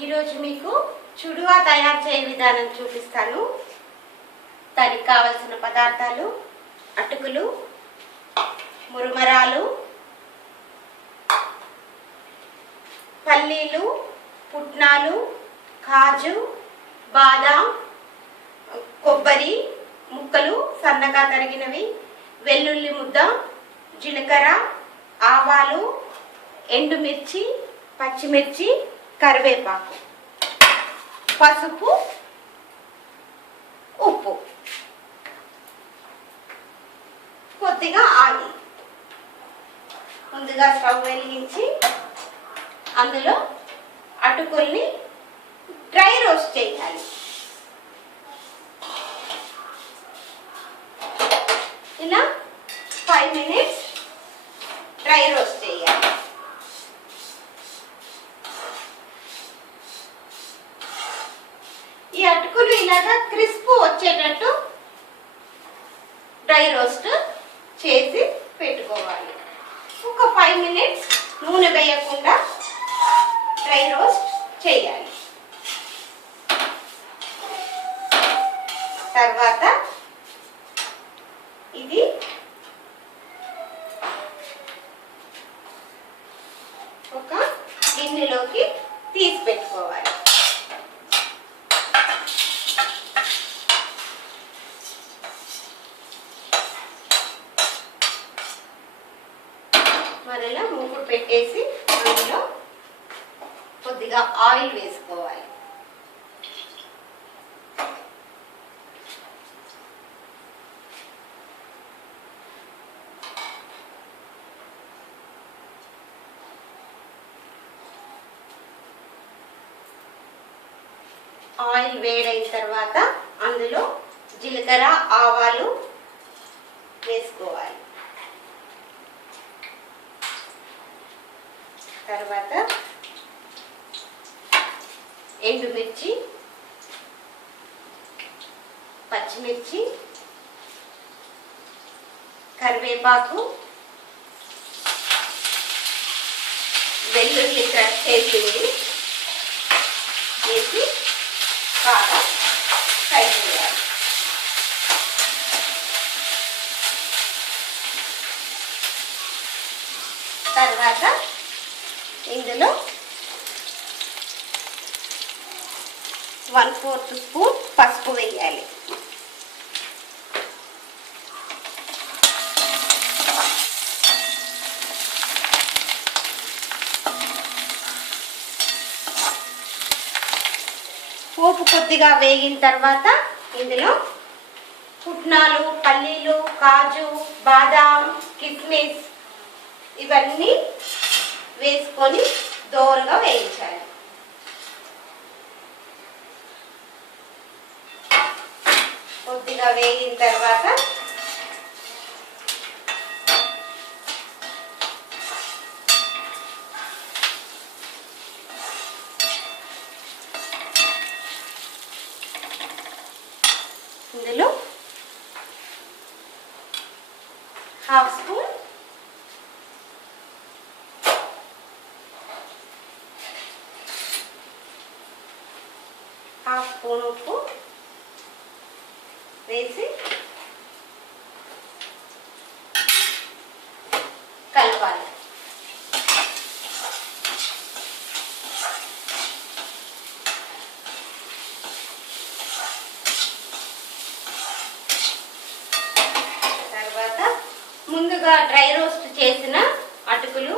ఈరోజు మీకు చుడువా తయారు చేయ విధానం చూపిస్తాను. దానికి కావలసిన పదార్థాలు: అటుకులు, మురుమరాలు, పల్లీలు, పుట్నాలు, కాజు, బాదాం, కొబ్బరి ముక్కలు సన్నగా తరిగినవి, వెల్లుల్లి ముద్ద, జీలకర్ర, ఆవాలు, ఎండుమిర్చి, పచ్చిమిర్చి, కరివేపాకు, పసుపు, ఉప్పు, కొద్దిగా ఆయిల్. ముందుగా స్టవ్ వెలిగించి అందులో అటుకుల్ని డ్రై రోస్ట్ చేయాలి. ఇలా 5 minutes డ్రై రోస్ట్ చేయాలి. ఈ అటుకులు ఇలాగా క్రిస్ప్ వచ్చేటట్టు డ్రై రోస్ట్ చేసి పెట్టుకోవాలి. ఒక 5 minutes నూనె వేయకుండా డ్రై రోస్ట్ చేయాలి. తర్వాత ఇది ఒక గిన్నెలోకి తీసి పెట్టుకోవాలి. మరలా మూకుడు పెట్టేసి అందులో కొద్దిగా ఆయిల్ వేసుకోవాలి. ఆయిల్ వేడైన తర్వాత అందులో జీలకర్ర, ఆవాలు వేసుకోవాలి. తర్వాత ఎండుమిర్చి, పచ్చిమిర్చి, కరివేపాకు, వెల్లుల్లి క్రష్ చేసింది వేసి బాగా ఫ్రై చేయాలి. తర్వాత ఇందులో 1/4 స్పూన్ పసుపు వేయాలి. పోపు కొద్దిగా వేగిన తర్వాత ఇందులో పుట్నాలు, పల్లీలు, కాజు, బాదాం, కిస్మిస్ ఇవన్నీ వేసుకొని దోరగా వేయించాలి. కొద్దిగా వేగిన తర్వాత ఇందులో 1/2 స్పూన్ ఉప్పు వేసి కలపాలి. తర్వాత ముందుగా డ్రై రోస్ట్ చేసిన అటుకులు,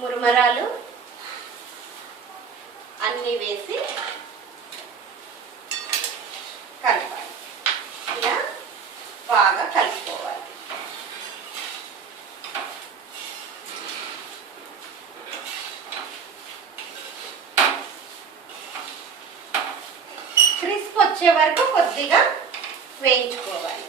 మురుమరాలు అన్నీ వేసి కలపాలి. ఇలా బాగా కలుపుకోవాలి. క్రిస్ప్ వచ్చే వరకు కొద్దిగా వేయించుకోవాలి.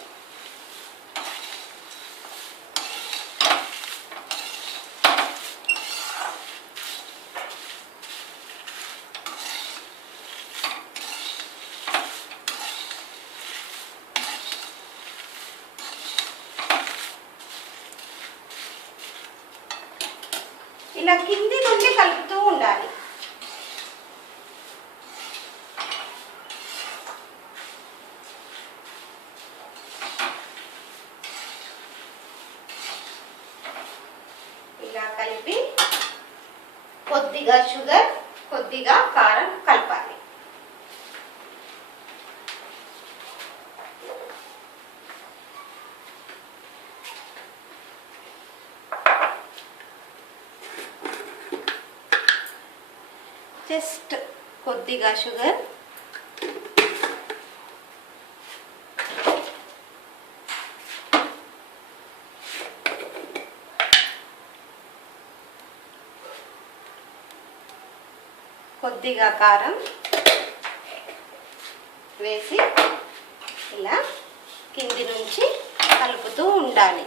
ఇలా కింది నుండి కలుపుతూ ఉండాలి. ఇలా కలిపి కొద్దిగా షుగర్, కొద్దిగా కారం కలపాలి. జస్ట్ కొద్దిగా షుగర్, కొద్దిగా కారం వేసి ఇలా కింది నుంచి కలుపుతూ ఉండాలి.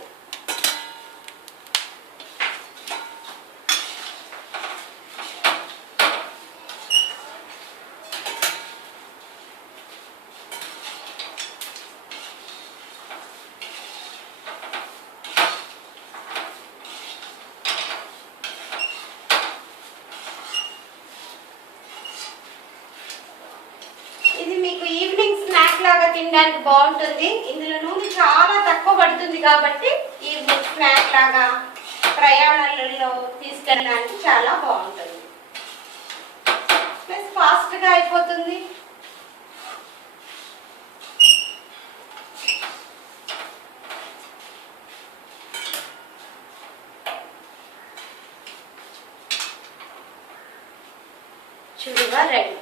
ఇది మీకు ఈవినింగ్ స్నాక్ లాగా తినడానికి బాగుంటుంది. ఇందులో నూనె చాలా తక్కువ పడుతుంది కాబట్టి ఈవినింగ్ స్నాక్ లాగా ప్రయాణాలలో తీసుకెళ్ళడానికి చాలా బాగుంటుంది. ప్లస్ ఫాస్ట్గా అయిపోతుంది. చుడువా రెడీ.